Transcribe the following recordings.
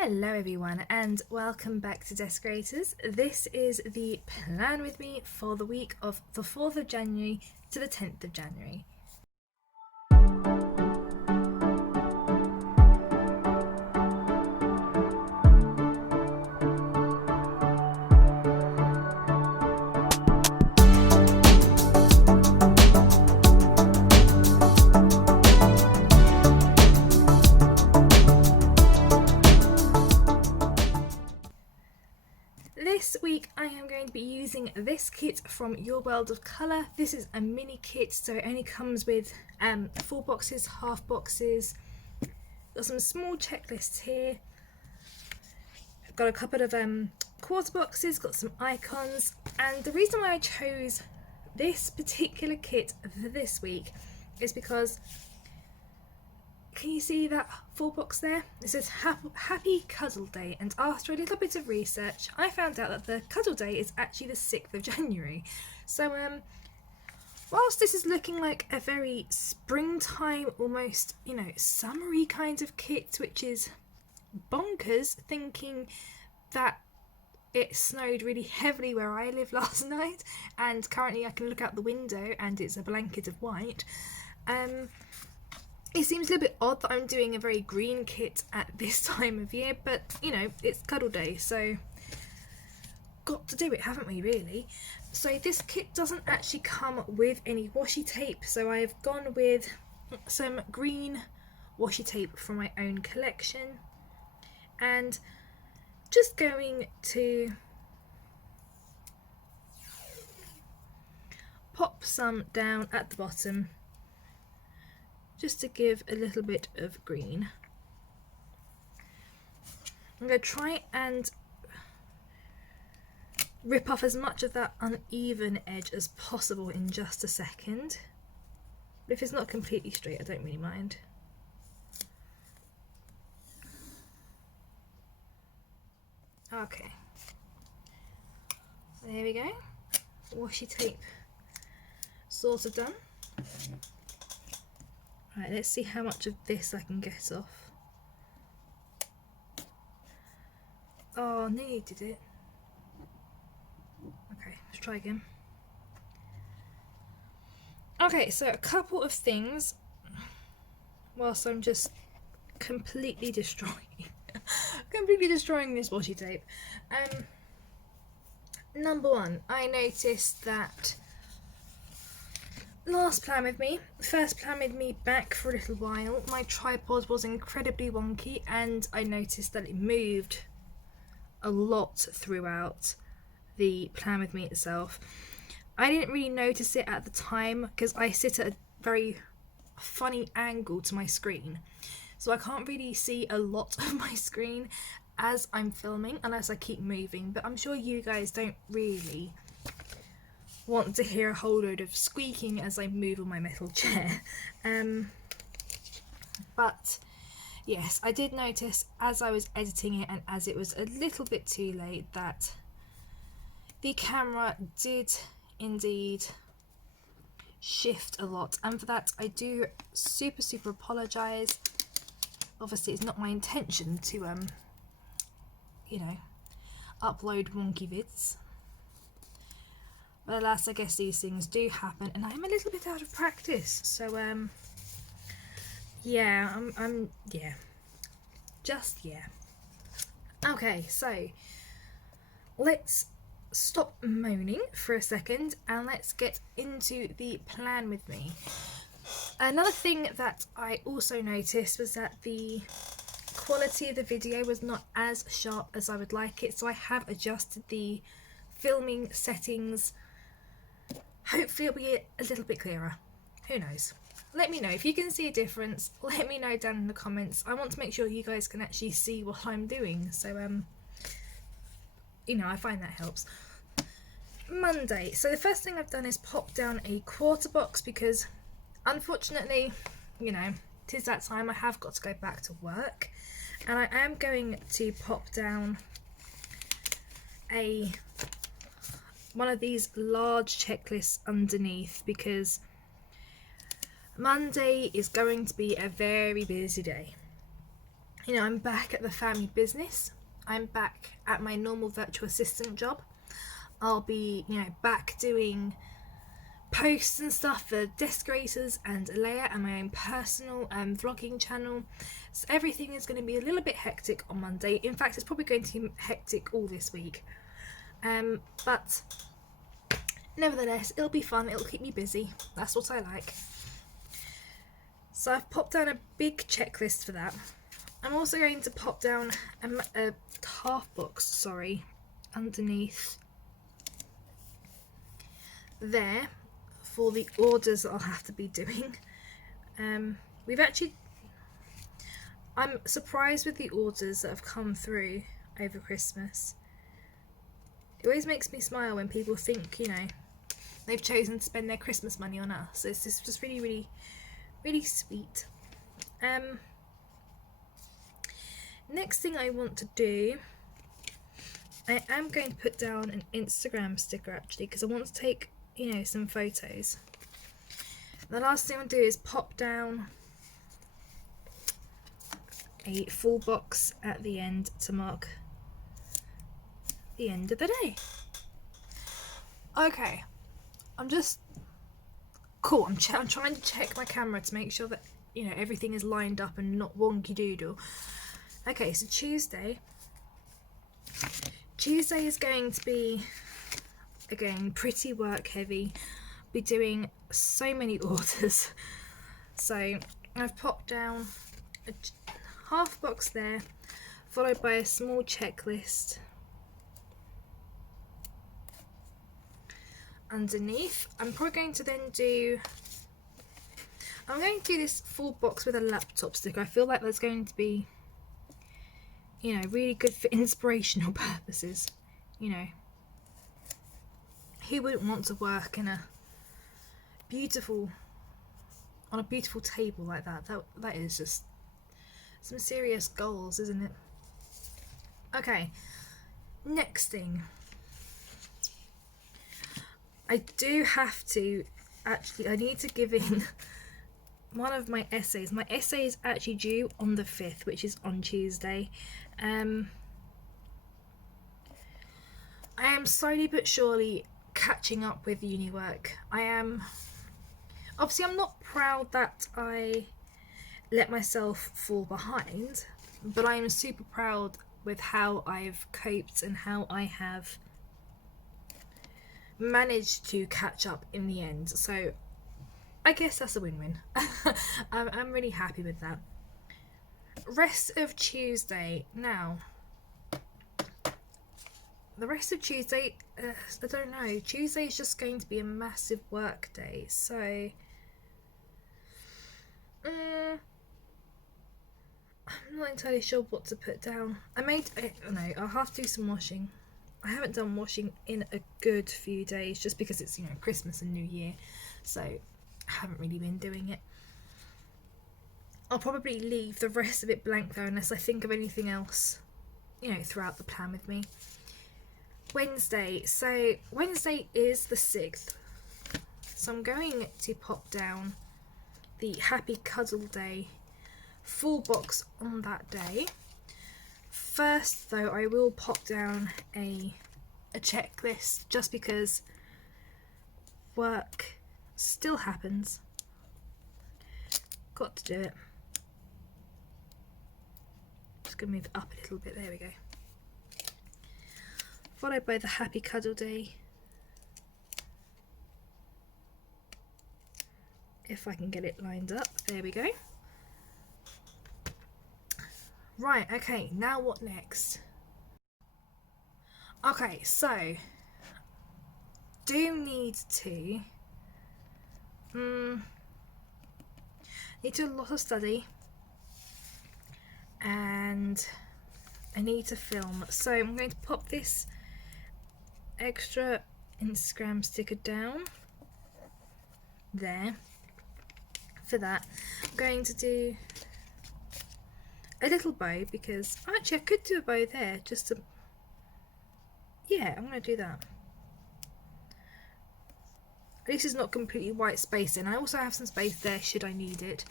Hello everyone and welcome back to Deskorators. This is the plan with me for the week of the 4th of January to the 10th of January. This week I am going to be using this kit from YourWorldofColour. This is a mini kit, so it only comes with full boxes, half boxes. Got some small checklists here. I've got a couple of quarter boxes, got some icons, and the reason why I chose this particular kit for this week is because, can you see that full box there? It says Happy Cuddle Day, and after a little bit of research I found out that the Cuddle Day is actually the 6th of January. So whilst this is looking like a very springtime, almost, summery kind of kit, which is bonkers thinking that it snowed really heavily where I live last night and currently I can look out the window and it's a blanket of white. It seems a little bit odd that I'm doing a very green kit at this time of year, but it's Cuddle Day, so got to do it, haven't we, really? So this kit doesn't actually come with any washi tape, so I have gone with some green washi tape from my own collection and just going to pop some down at the bottom just to give a little bit of green. I'm going to try and rip off as much of that uneven edge as possible in just a second. But if it's not completely straight, I don't really mind. Okay. There we go. Washi tape sort of done. Right, let's see how much of this I can get off. Oh, nearly did it. Okay, let's try again. Okay, so a couple of things whilst I'm just completely destroying this washi tape. Number one, I noticed that last plan with me, first plan with me back for a little while, my tripod was incredibly wonky and I noticed that it moved a lot throughout the plan with me itself. I didn't really notice it at the time because I sit at a very funny angle to my screen, so I can't really see a lot of my screen as I'm filming unless I keep moving, but I'm sure you guys don't really want to hear a whole load of squeaking as I move on my metal chair. But yes, I did notice as I was editing it and as it was a little bit too late that the camera did indeed shift a lot, and for that I do super apologise. Obviously it's not my intention to upload wonky vids. But alas, I guess these things do happen, and I'm a little bit out of practice. So, yeah. Okay, so let's stop moaning for a second and let's get into the plan with me. Another thing that I also noticed was that the quality of the video was not as sharp as I would like it, so I have adjusted the filming settings. Hopefully it'll be a little bit clearer. Who knows? Let me know if you can see a difference. Let me know down in the comments. I want to make sure you guys can actually see what I'm doing. So I find that helps. Monday. So the first thing I've done is pop down a quarter box because unfortunately, tis that time. I have got to go back to work, and I am going to pop down one of these large checklists underneath because Monday is going to be a very busy day. you know, I'm back at the family business. I'm back at my normal virtual assistant job. I'll be, you know, back doing posts and stuff for Deskorators and Leia and my own personal vlogging channel. So everything is going to be a little bit hectic on Monday. In fact, it's probably going to be hectic all this week. But nevertheless, it'll be fun. It'll keep me busy. That's what I like. So I've popped down a big checklist for that. I'm also going to pop down a half box, underneath there for the orders that I'll have to be doing. I'm surprised with the orders that have come through over Christmas. It always makes me smile when people think, you know, they've chosen to spend their Christmas money on us. It's just really, really, really sweet. Next thing I want to do, I am going to put down an Instagram sticker actually, because I want to take, you know, some photos. The last thing I'll do is pop down a full box at the end to mark the end of the day. Okay, I'm trying to check my camera to make sure that, you know, everything is lined up and not wonky doodle. Okay, so Tuesday is going to be, again, pretty work heavy. Be doing so many orders. So I've popped down a half box there, followed by a small checklist underneath. I'm going to do this full box with a laptop sticker. I feel like that's going to be, you know, really good for inspirational purposes. You know, who wouldn't want to work on a beautiful table like that? That is just some serious goals, isn't it? Okay, next thing. I do have to, actually, I need to give in one of my essays. My essay is actually due on the 5th, which is on Tuesday. I am slowly but surely catching up with uni work. I'm not proud that I let myself fall behind, but I am super proud with how I've coped and how I have managed to catch up in the end. So I guess that's a win-win. I'm really happy with that. Rest of Tuesday. Now, the rest of Tuesday, I don't know. Tuesday is just going to be a massive work day. So I'm not entirely sure what to put down. I'll have to do some washing. I haven't done washing in a good few days, just because it's, you know, Christmas and New Year, so I haven't really been doing it. I'll probably leave the rest of it blank though, unless I think of anything else, you know, throughout the plan with me. Wednesday. So Wednesday is the 6th. So I'm going to pop down the Happy Cuddle Day full box on that day. First though, I will pop down a checklist, just because work still happens. Got to do it. Just gonna move it up a little bit, there we go. Followed by the Happy Cuddle Day. If I can get it lined up, there we go. Right, okay, now what next? Okay, so need to a lot of study, and I need to film. So I'm going to pop this extra Instagram sticker down there for that. I'm going to do a little bow, because actually I could do a bow there just to, yeah, I'm going to do that. At least it's not completely white space, and I also have some space there should I need it.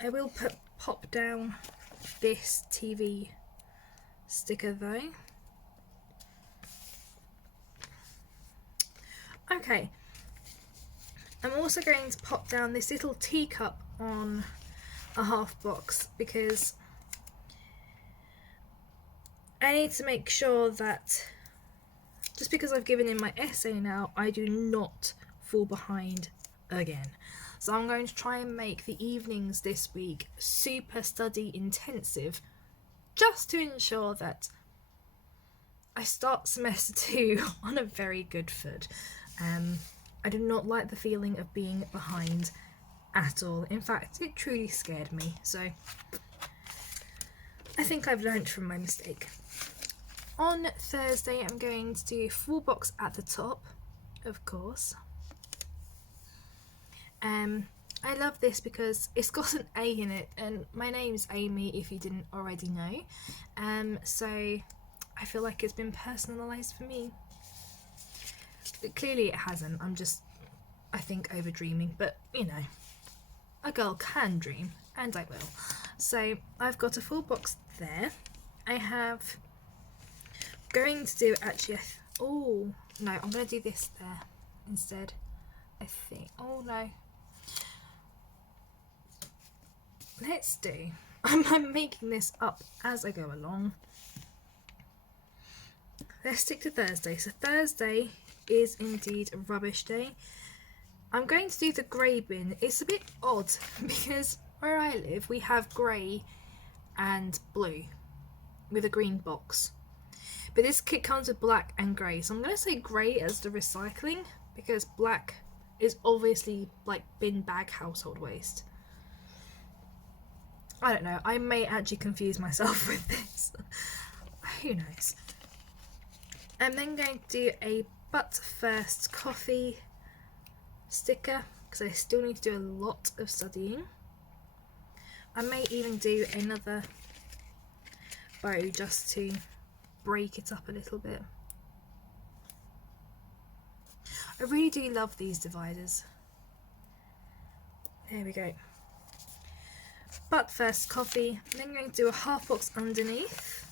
I will pop down this TV sticker though. Okay, I'm also going to pop down this little teacup on a half box because I need to make sure that just because I've given in my essay now, I do not fall behind again. So I'm going to try and make the evenings this week super study intensive, just to ensure that I start semester 2 on a very good foot. I do not like the feeling of being behind at all. In fact, it truly scared me. So I think I've learned from my mistake. On Thursday, I'm going to do full box at the top, of course. I love this because it's got an A in it, and my name's Amy if you didn't already know. So I feel like it's been personalised for me. But clearly it hasn't. I'm just, I think, over dreaming, but you know, a girl can dream, and I will. So I've got a full box there. I have going to do actually oh no, I'm going to do this there instead, I think. Oh no, let's do I'm making this up as I go along. Let's stick to Thursday. So Thursday is indeed a rubbish day. I'm going to do the grey bin. It's a bit odd because where I live we have grey and blue with a green box, but this kit comes with black and grey, so I'm going to say grey as the recycling because black is obviously like bin bag household waste. I don't know, I may actually confuse myself with this. Who knows. I'm then going to do a but first coffee sticker because I still need to do a lot of studying. I may even do another bow just to break it up a little bit. I really do love these dividers. There we go. But first coffee, then I'm going to do a half box underneath.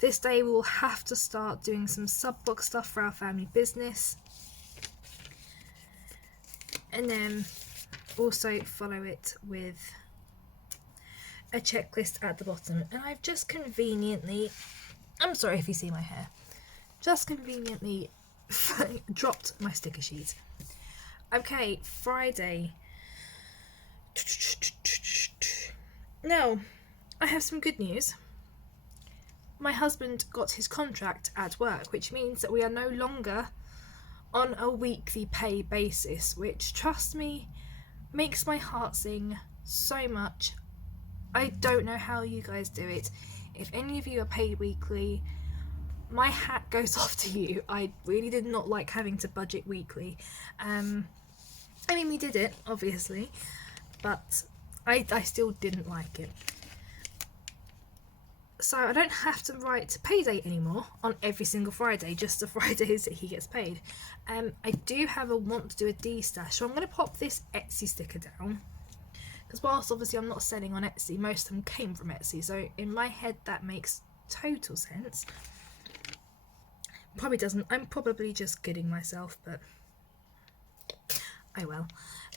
This day we will have to start doing some sub box stuff for our family business. And then also follow it with a checklist at the bottom. And I've just conveniently, I'm sorry if you see my hair, just conveniently dropped my sticker sheet. Okay, Friday. Now, I have some good news. My husband got his contract at work, which means that we are no longer on a weekly pay basis, which, trust me, makes my heart sing so much. I don't know how you guys do it. If any of you are paid weekly, my hat goes off to you. I really did not like having to budget weekly. I mean, we did it, obviously, but I still didn't like it. So I don't have to write pay date anymore on every single Friday, just the Fridays that he gets paid. I do have a want to do a D-stash, so I'm going to pop this Etsy sticker down. Because whilst obviously I'm not selling on Etsy, most of them came from Etsy, so in my head that makes total sense. Probably doesn't. I'm probably just kidding myself, but oh well.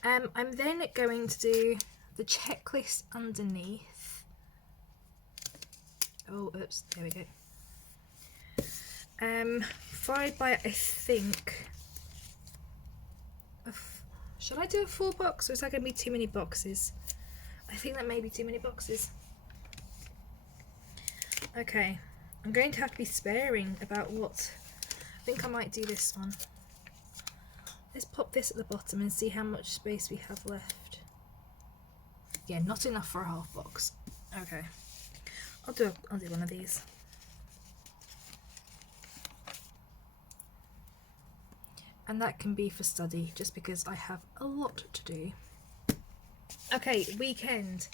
I'm then going to do the checklist underneath. Oh, oops, there we go. Followed by, I think, should I do a full box or is that going to be too many boxes? I think that may be too many boxes. Okay, I'm going to have to be sparing about what, I think I might do this one. Let's pop this at the bottom and see how much space we have left. Yeah, not enough for a half box. Okay. I'll do one of these. And that can be for study, just because I have a lot to do. Okay, weekend.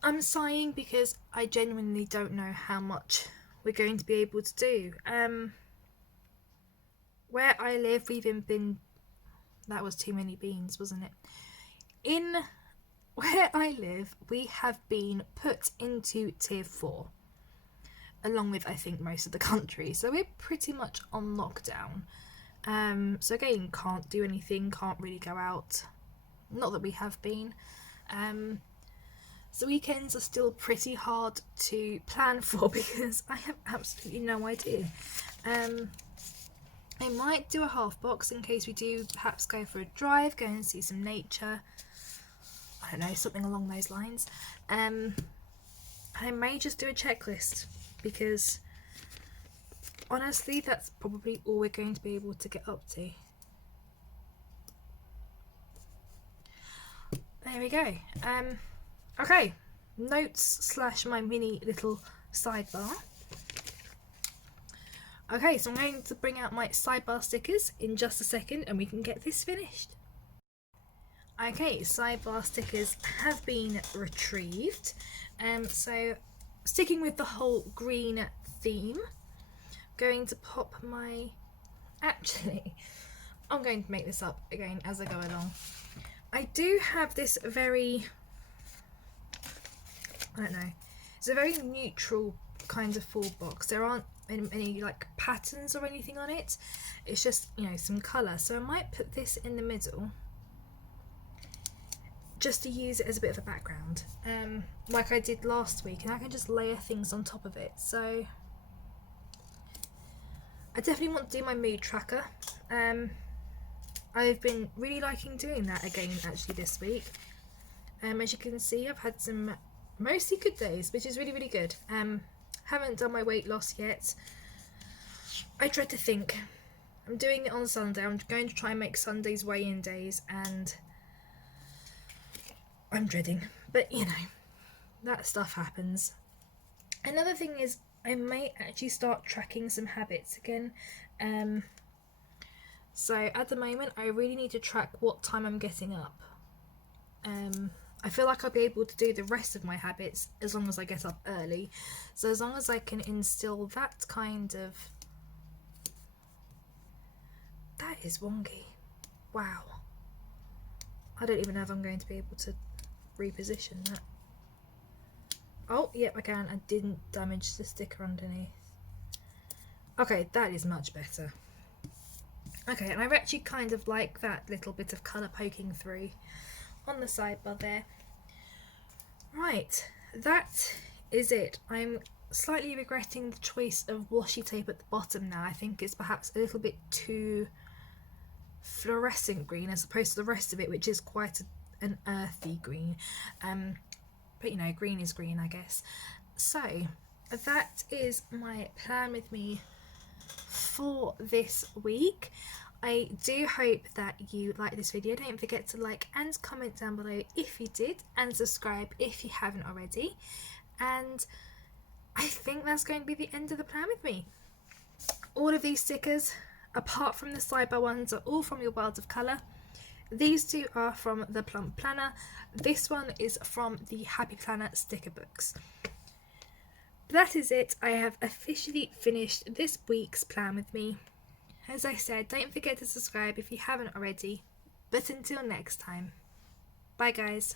I'm sighing because I genuinely don't know how much we're going to be able to do. Where I live, we've been, that was too many beans, wasn't it? where I live, we have been put into tier 4, along with I think most of the country, so we're pretty much on lockdown. So again, can't do anything, can't really go out, not that we have been. So weekends are still pretty hard to plan for because I have absolutely no idea. I might do a half box in case we do perhaps go for a drive, go and see some nature, I don't know, something along those lines. I may just do a checklist because honestly that's probably all we're going to be able to get up to. There we go. Okay, notes / my mini little sidebar. Okay, so I'm going to bring out my sidebar stickers in just a second and we can get this finished. Okay, sidebar stickers have been retrieved. So sticking with the whole green theme, going to pop my... Actually, I'm going to make this up again as I go along. I do have this very... I don't know. It's a very neutral kind of full box. There aren't any like patterns or anything on it. It's just, you know, some colour. So I might put this in the middle just to use it as a bit of a background, like I did last week, and I can just layer things on top of it. So I definitely want to do my mood tracker. I've been really liking doing that again actually this week. As you can see, I've had some mostly good days, which is really, really good. Haven't done my weight loss yet. I dread to think. I'm doing it on Sunday. I'm going to try and make Sundays weigh-in days, and I'm dreading. But, you know, that stuff happens. Another thing is I may actually start tracking some habits again. So at the moment, I really need to track what time I'm getting up. I feel like I'll be able to do the rest of my habits as long as I get up early. So as long as I can instill that kind of... That is wonky. Wow. I don't even know if I'm going to be able to reposition that. Oh, yep, I can. I didn't damage the sticker underneath. Okay, that is much better. Okay, and I actually kind of like that little bit of colour poking through on the sidebar there. Right, that is it. I'm slightly regretting the choice of washi tape at the bottom now. I think it's perhaps a little bit too fluorescent green as opposed to the rest of it, which is quite an earthy green. But you know, green is green, I guess. So that is my plan with me for this week. I do hope that you like this video. Don't forget to like and comment down below if you did, and subscribe if you haven't already. And I think that's going to be the end of the plan with me. All of these stickers, apart from the sidebar ones, are all from Your World of Colour. These two are from the Plum Planner. This one is from the Happy Planner sticker books. That is it. I have officially finished this week's plan with me. As I said, don't forget to subscribe if you haven't already. But until next time, bye guys.